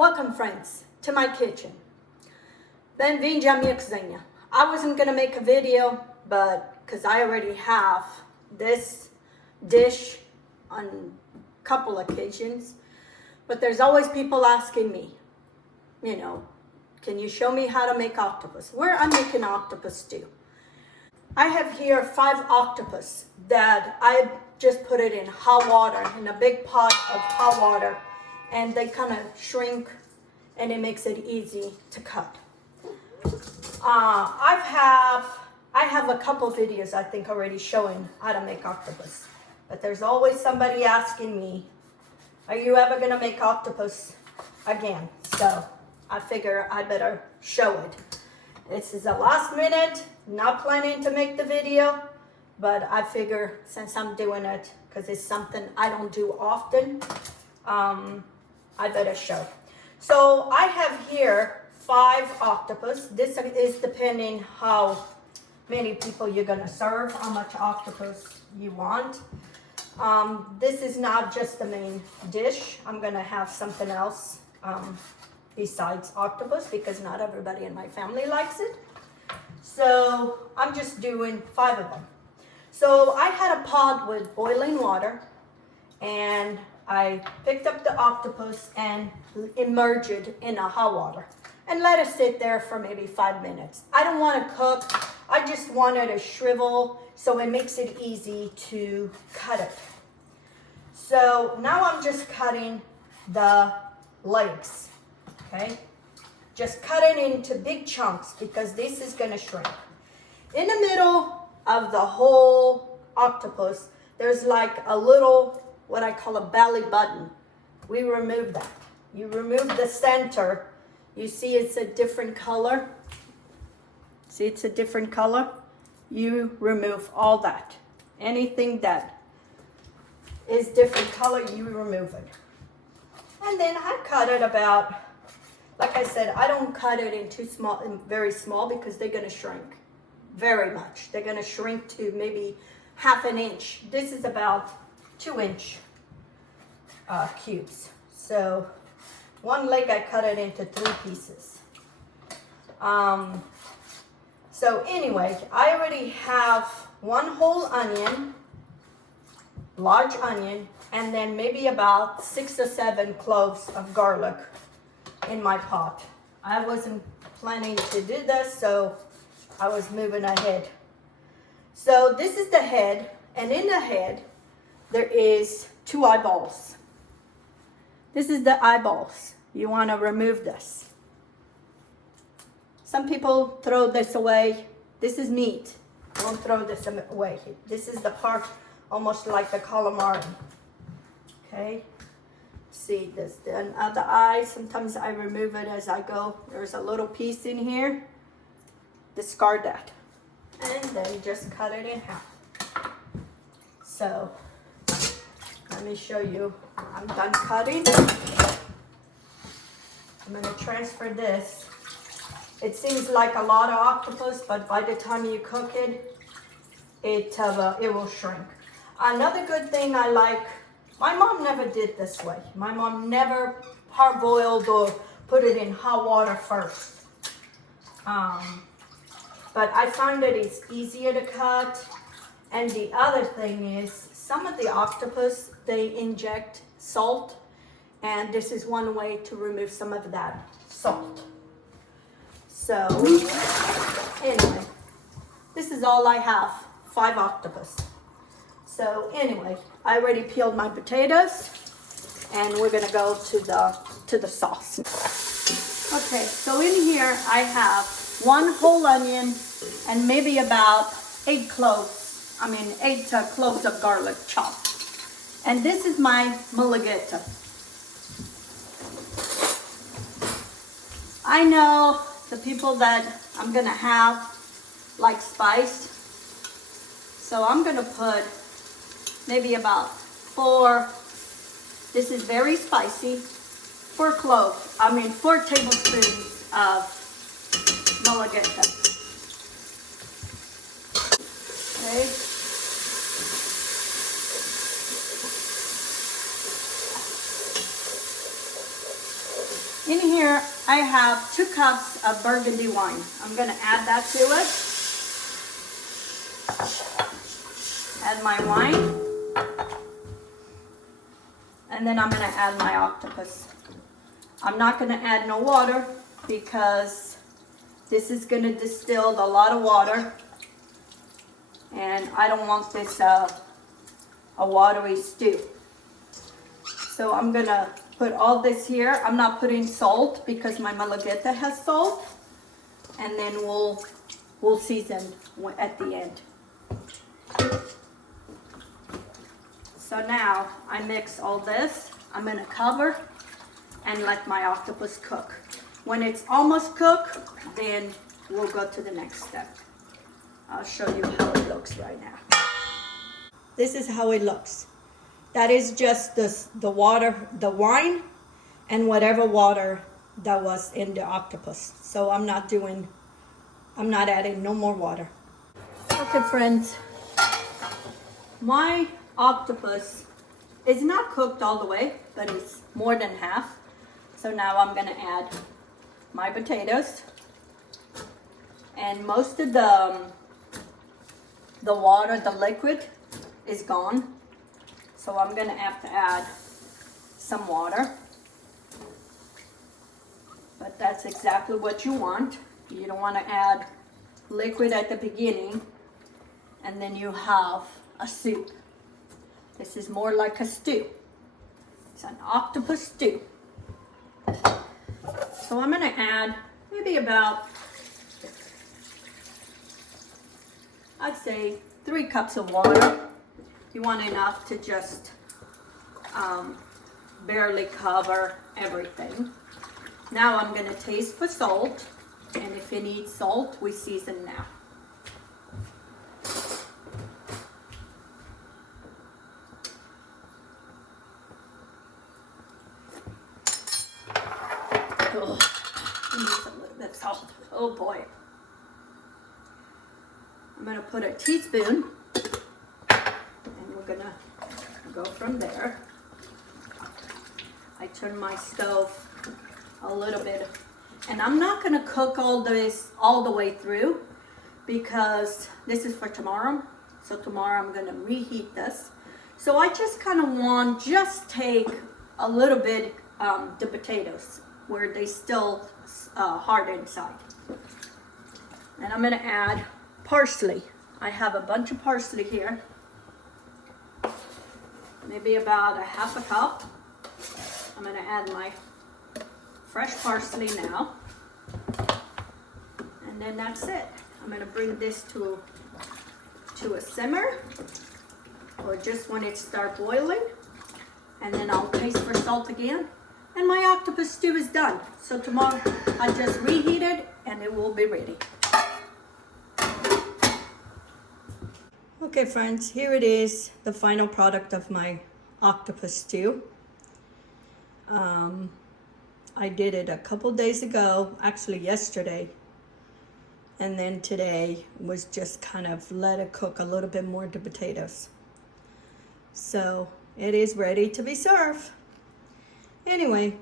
Welcome friends to my kitchen. Bem-vindo à minha cozinha. I wasn't gonna make a video, but because I already have this dish on a couple occasions, but there's always people asking me, you know, can you show me how to make octopus? I'm making octopus stew. I have here 5 octopus that I just put it in hot water, in a big pot of hot water, and they kind of shrink and it makes it easy to cut. I have a couple videos I think already showing how to make octopus, but there's always somebody asking me, are you ever gonna make octopus again? So I figure I better show it. This is the last minute, not planning to make the video, but I figure since I'm doing it, because it's something I don't do often, I better show. So I have here 5 octopus. This is depending how many people you're gonna serve, how much octopus you want. This is not just the main dish. I'm gonna have something else besides octopus because not everybody in my family likes it. So I'm just doing 5 of them. So I had a pot with boiling water and I picked up the octopus and immersed it in a hot water and let it sit there for maybe 5 minutes. I don't want to cook. I just want it to shrivel so it makes it easy to cut it. So now I'm just cutting the legs, okay? Just cut it into big chunks because this is gonna shrink. In the middle of the whole octopus, there's like a little, what I call a belly button. We remove that. You remove the center. You see it's a different color. See it's a different color. You remove all that. Anything that is different color, you remove it. And then I cut it about, like I said, I don't cut it in too small, very small because they're gonna shrink very much. They're gonna shrink to maybe ½ an inch. This is about 2-inch cubes. So one leg I cut it into 3 pieces. So anyway, I already have 1 whole onion, large onion, and then maybe about 6 or 7 cloves of garlic in my pot. I wasn't planning to do this, so I was moving ahead. So this is the head, and in the head there is 2 eyeballs. This is the eyeballs. You want to remove this. Some people throw this away. This is meat. Don't throw this away. This is the part almost like the calamari. Okay. See this, the other eye. Sometimes I remove it as I go. There's a little piece in here. Discard that. And then just cut it in half. So let me show you. I'm done cutting. I'm going to transfer this. It seems like a lot of octopus, but by the time you cook it, it will shrink. Another good thing I like, my mom never did this way. My mom never parboiled or put it in hot water first. But I find that it's easier to cut. And the other thing is, some of the octopus, they inject salt. And this is one way to remove some of that salt. So, anyway, this is all I have, 5 octopus. So anyway, I already peeled my potatoes and we're gonna go to the sauce. Okay, so in here I have 1 whole onion and maybe about 8 cloves of garlic chopped. And this is my malagueta. I know the people that I'm gonna have like spice, so I'm gonna put maybe about 4, this is very spicy, 4 tablespoons of malagueta. Okay. In here, I have 2 cups of burgundy wine. I'm gonna add that to it. Add my wine. And then I'm gonna add my octopus. I'm not gonna add no water because this is gonna distill a lot of water. And I don't want this a watery stew. So I'm gonna put all this here. I'm not putting salt because my malagueta has salt. And then we'll season at the end. So now I mix all this. I'm gonna cover and let my octopus cook. When it's almost cooked, then we'll go to the next step. I'll show you how it looks right now. This is how it looks. That is just the water, the wine, and whatever water that was in the octopus. So I'm not adding no more water. Okay, friends, my octopus is not cooked all the way, but it's more than half. So now I'm gonna add my potatoes, and most of the water, the liquid, is gone. So I'm gonna have to add some water, but that's exactly what you want. You don't want to add liquid at the beginning and then you have a soup. This is more like a stew. It's an octopus stew. So I'm gonna add maybe about, I'd say 3 cups of water. You want enough to just barely cover everything. Now I'm gonna taste for salt, and if it needs salt, we season now. Oh, it needs a little bit of salt. Oh boy. I'm gonna put a teaspoon, and we're gonna go from there. I turn my stove a little bit, and I'm not gonna cook all this all the way through because this is for tomorrow. So tomorrow I'm gonna reheat this. So I just kind of want, just take a little bit the potatoes where they still hard inside. And I'm gonna add parsley. I have a bunch of parsley here. Maybe about a half a cup. I'm gonna add my fresh parsley now. And then that's it. I'm gonna bring this to a simmer, or just when it starts boiling. And then I'll taste for salt again. And my octopus stew is done. So tomorrow I just reheat it and it will be ready. Okay friends, here it is, the final product of my octopus stew. I did it a couple days ago, actually yesterday. And then today was just kind of let it cook a little bit more the potatoes. So it is ready to be served. Anyway,